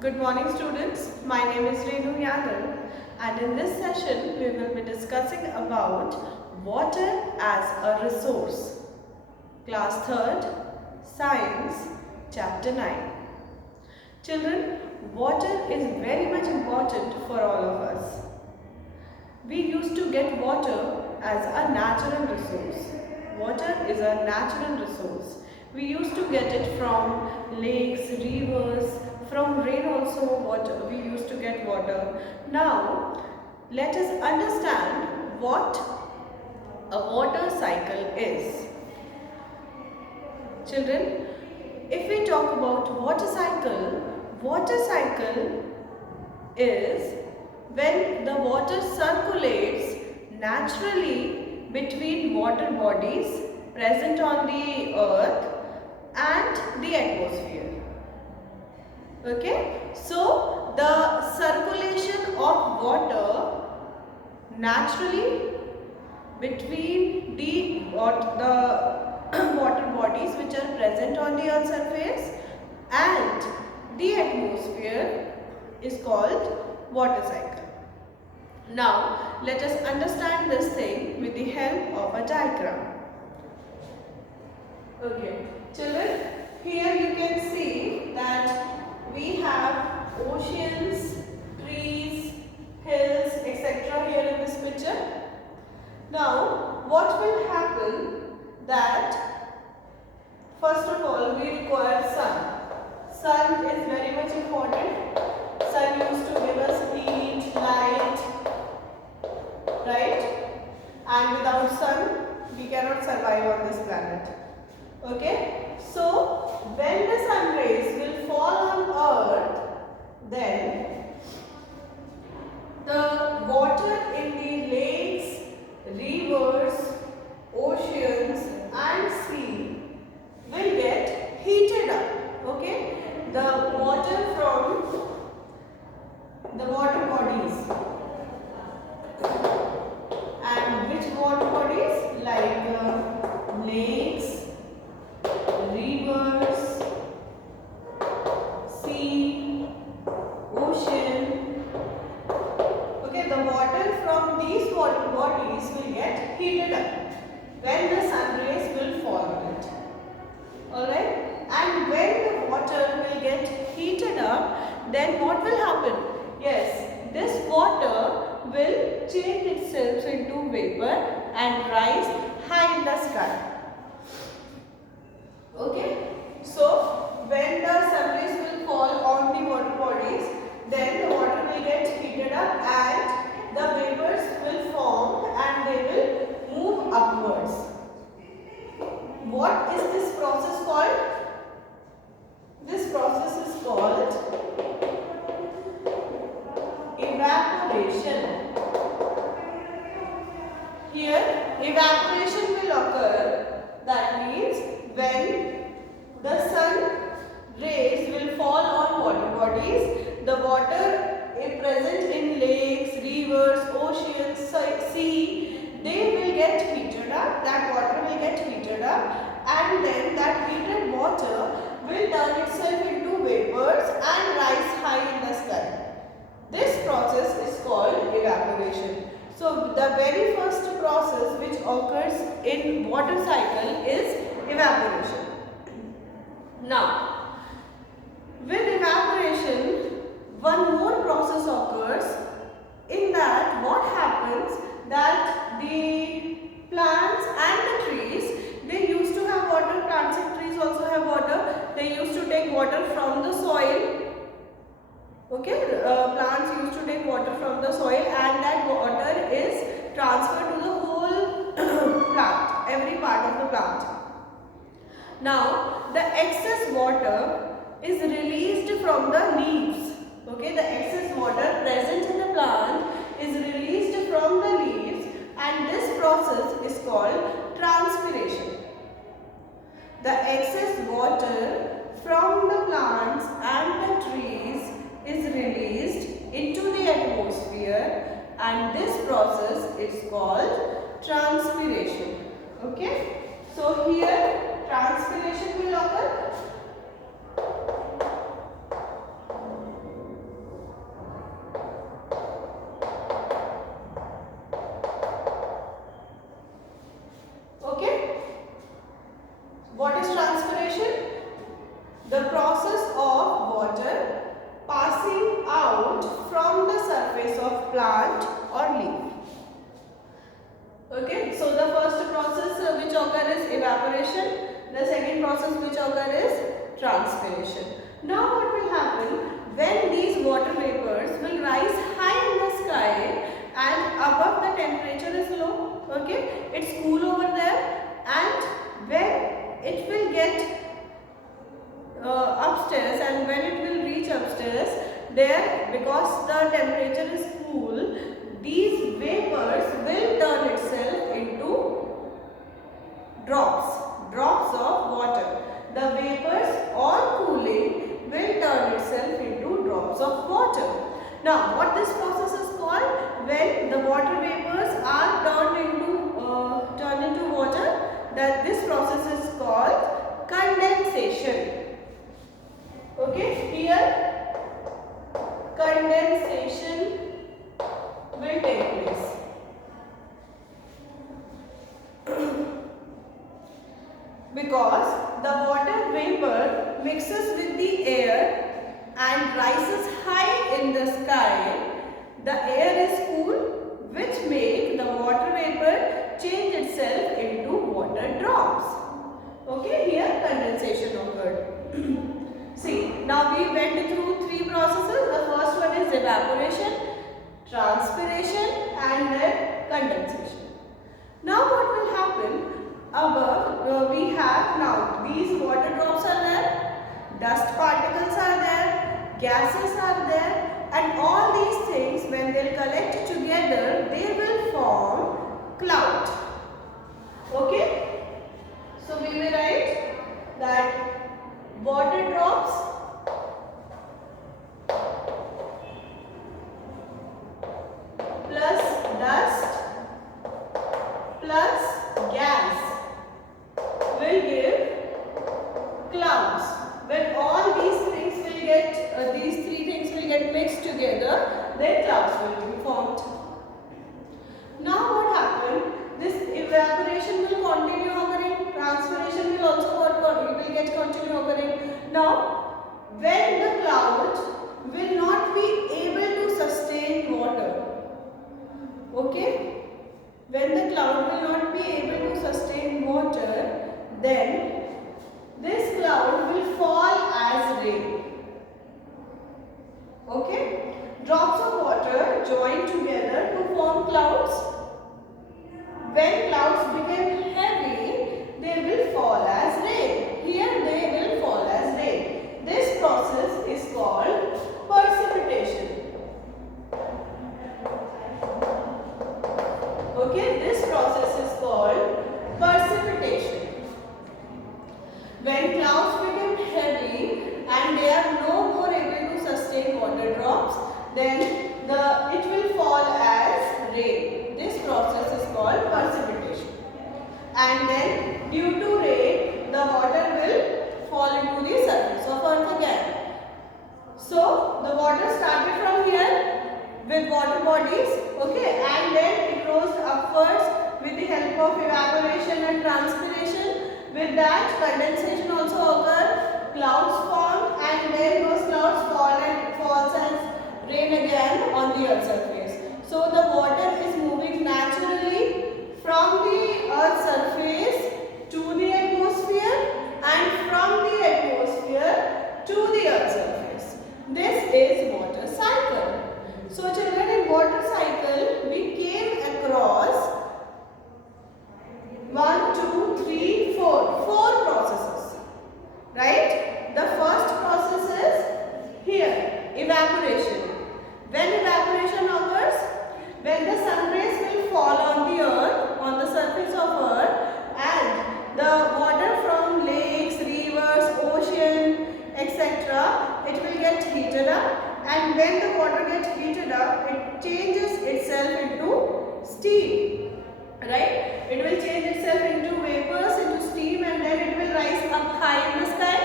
Good morning students, my name is Renu Yadav and in this session we will be discussing about water as a resource. Class 3rd, Science, Chapter 9. Children, water is very much important for all of us. We used to get water as a natural resource. Water is a natural resource. We used to get it from lakes, rivers, from rain also we used to get water. Now, let us understand what a water cycle is. Children, if we talk about water cycle is when the water circulates naturally between water bodies present on the earth and the atmosphere. Okay, so the circulation of water naturally between the water bodies which are present on the earth's surface and the atmosphere is called water cycle. Now, let us understand this thing with the help of a diagram. Okay, children, here you can see that we have oceans, trees, hills, etc. here in this picture. Now, what will happen that first of all we require sun. Sun is very much important. Sun used to give us heat, light, right? And without sun, we cannot survive on this planet. Okay? So, when the sun rays will fall on earth, then the water in the lakes, rivers, oceans and sea will get heated up. Okay? The water from the water bodies. And which water bodies? Like lakes, rivers, sea, ocean. Okay, the water from these water bodies will get heated up when the sun rays will fall on it. Alright? And when the water will get heated up, then what will happen? Yes, this water will change itself into vapor and rise high in the sky. Okay, so when the sun rays will fall on the water bodies, then the water will get heated up and the vapors will form and they will move upwards. What is this process called? This process is called evaporation. Here, evaporation will occur. That means when the sun rays will fall on water bodies, the water present in lakes, rivers, oceans, sea, they will get heated up. That water will get heated up, and then that heated water will turn itself into vapors and rise high in the sky. This process is called evaporation. So, the very first process which occurs in water cycle is evaporation. Now, with evaporation, one more process occurs. In that, what happens that the plants and the trees, they used to have water, plants and trees also have water. They used to take water from the soil. Okay, plants used to take water from the soil and that water is transferred to the whole plant, every part of the plant. Now, the excess water is released from the leaves. Okay, the excess water present in the plant is released from the leaves and this process is called transpiration. The excess water from the plants and the trees is released into the atmosphere and this process is called transpiration. Okay, so here transpiration will occur. the process of water passing out from the surface of plant or leaf. Okay, so the first process which occurs is evaporation. The second process which occurs is transpiration. Now what will happen when these water vapors will rise high in the sky and above the temperature is low, okay, it's cool over there, and when it will get upstairs and when it will reach upstairs, there, because the temperature is cool, these vapors will turn itself into drops of water. The vapors on cooling will turn itself into drops of water. Now what this process is called? When the water vapors are turned into water, that this process is called condensation. Okay, here condensation will take place. Because the water vapor mixes with the air and rises high in the sky, the air is cool, which make the water vapor change itself into water drops. Okay, here condensation occurred. See, now we went through three processes. The first one is evaporation, transpiration, and then condensation. Now what will happen? Above we have now these water drops are there, dust particles are there, gases are there, and all these things when they collect together, they will form cloud. Okay? So we will write that water drops plus dust plus gas will give clouds. When all these things will get, these three things will get mixed together, then clouds will be formed. Now what happened? This evaporation will continue occurring, transpiration will also continue occurring. Now, when the cloud will not be able to sustain water, okay? When the cloud will not be able to sustain water, then this cloud will fall as rain. Okay? Drops of water join together to form clouds. When clouds become heavy, they will fall as rain. Here they will fall as rain. This process is called precipitation. Okay, this process is called precipitation. When clouds become heavy and they are no more able to sustain water drops, then it will fall as rain. This process is called precipitation. And then due to rain, the water will fall into the surface of earth again. So the water started from here with water bodies, okay, and then it rose upwards with the help of evaporation and transpiration. With that, condensation also occurs, clouds form, and then those clouds fall and falls as rain again on the earth's surface. So the water is moving naturally from the earth's surface to the atmosphere and from the atmosphere to the earth's surface. This is water cycle. So children, in water cycle we came across 1, 2, 3, 4 processes, right? The first process is here, evaporation. When evaporation occurs, when the sun rays will fall on the earth, on the surface of earth, and the water from lakes, rivers, ocean, etc., it will get heated up, and when the water gets heated up, it changes itself into steam, right? It will change itself into vapors, into steam, and then it will rise up high in the sky.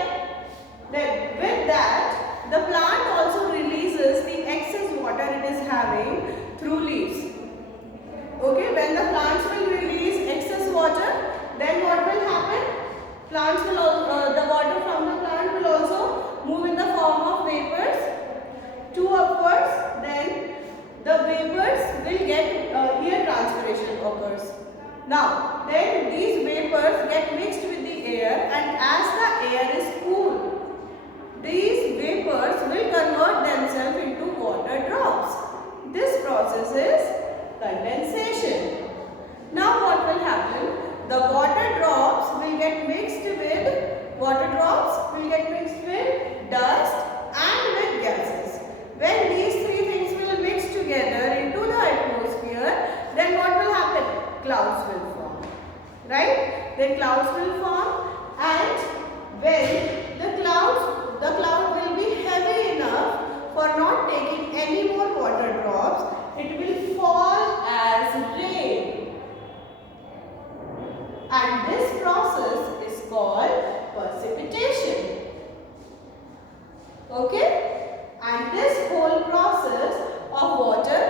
Then with that, the plant also releases the excess water it is having through leaves. Okay, when the plants will release excess water, then what will happen? The water from the plant will also Now, then these vapors get mixed with the air, and as the air is cool, these vapors will convert themselves into water drops. This process is condensation. Now what will happen? The water drops will get mixed with dust and with gases. When these three things will mix together into the atmosphere, then what will happen? Clouds will form. Right? Then clouds will form, and when the cloud will be heavy enough for not taking any more water drops, it will fall as rain. And this process is called precipitation. Okay? And this whole process of water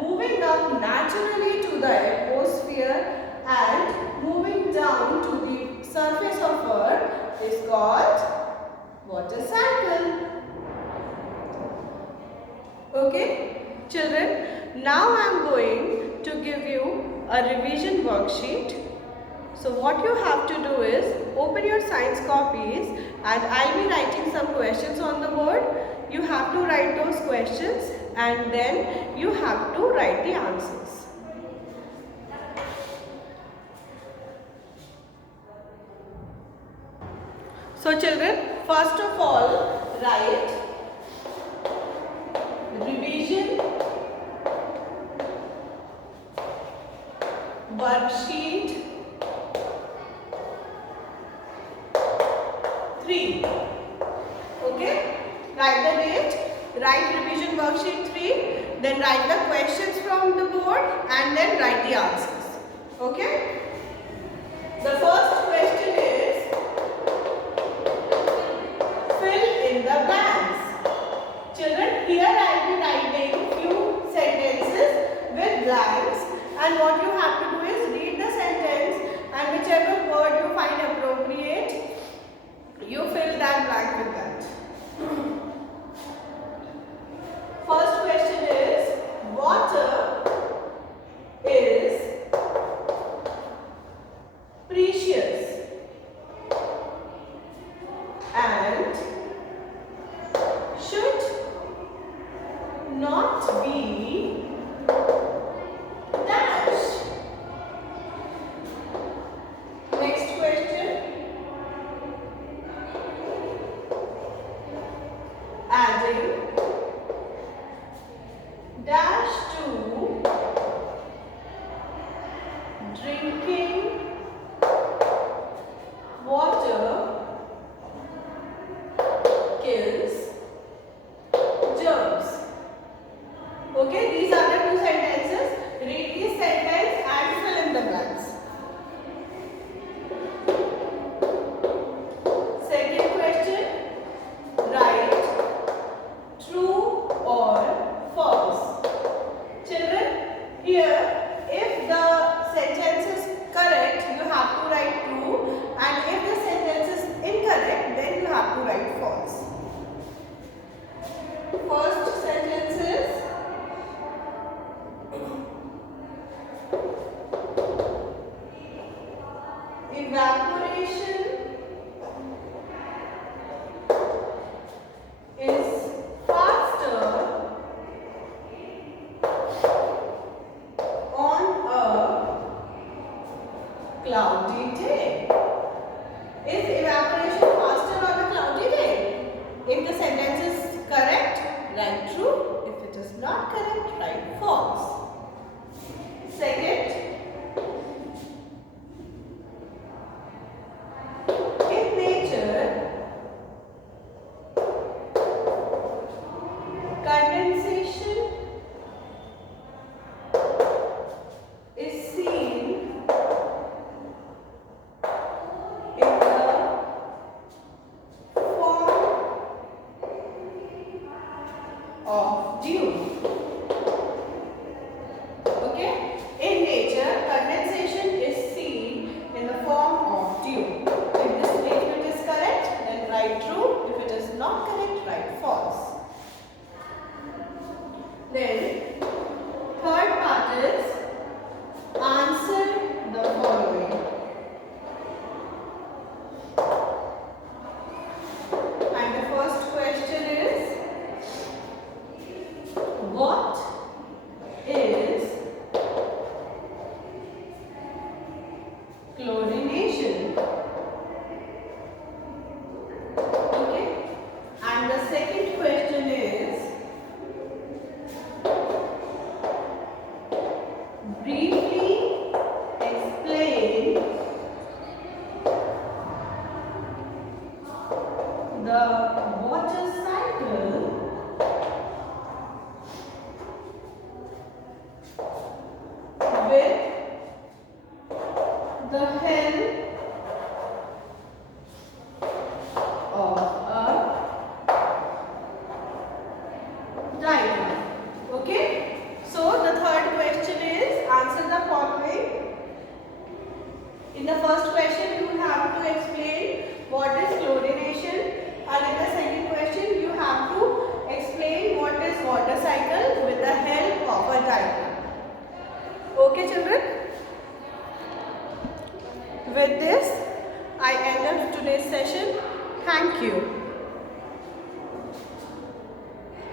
moving up naturally to the atmosphere and moving down to the surface of Earth is called water cycle. Okay, children, now I am going to give you a revision worksheet. So what you have to do is open your science copies, and I'll be writing some questions on the board. You have to write those questions, and then you have to write the answers. So children, first of all, write revision worksheet 3. Okay? Write the date, write revision worksheet 3, then write the questions from the board, and then write the answers. Okay? The first question is fill in the blanks. Children, here I will be writing few sentences with blanks, and what you have to do is read the sentence, and whichever word you find appropriate, you fill that blank with that. First question is, water is precious and should not be dash. Next question. Adding dash to drinking water kills germs. Okay, these are the two sentences. Read this sentence and fill in the blanks. Second question, write true or false. Children, here if the sentence is correct, you have to write true, and if the sentence is incorrect, then you have to write false. First sentence is, evaporation is faster on a cloudy day. Is evaporation faster on a cloudy day? If the sentence is correct, write true. If it is not correct, write false. Second, in nature, condensation is seen in the form of dew. Okay? In nature, condensation is seen in the form of dew. If this statement is correct, then write true. If it is not correct, write false. Then, third part is answer the following. the second question is, briefly explain the water cycle with the help of a diagram. Okay? So the third question is, answer the following. In the first question you have to explain what is chlorination, and in the second question you have to explain what is water cycle with the help of a diagram. Okay children? With this I end up today's session. Thank you.